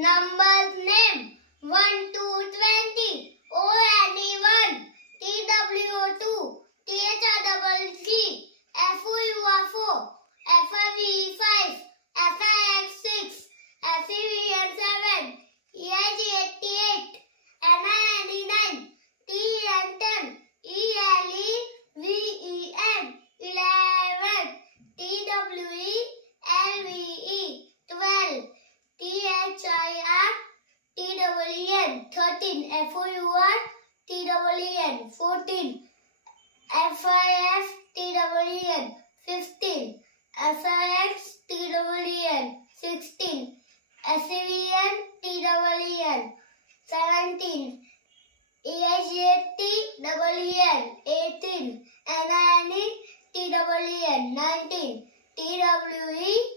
Numbers name 1 to 20. O-N-E-1, T-W-O-2, T-H-R-C-C, F-O-U-R-4, F-I-V-E-5, F-I-X-6, F-E-V-N-7, E-I-G-88, N-I-N-E-9, T-E-N-10, E-L-E-V-E-N, 11, T-W-E-L-V-E, 12, T-H-I-R-T-E-N, 13, F-O-U-R-T-E-N, 14, F-I-F-T-E-N, 15, F-I-X-T-E-N, 16, S-E-V-N-T-E-N, 17, E-I-G-H-T-E-N, 18, N-I-N-E-T-E-N, 19, T-W-E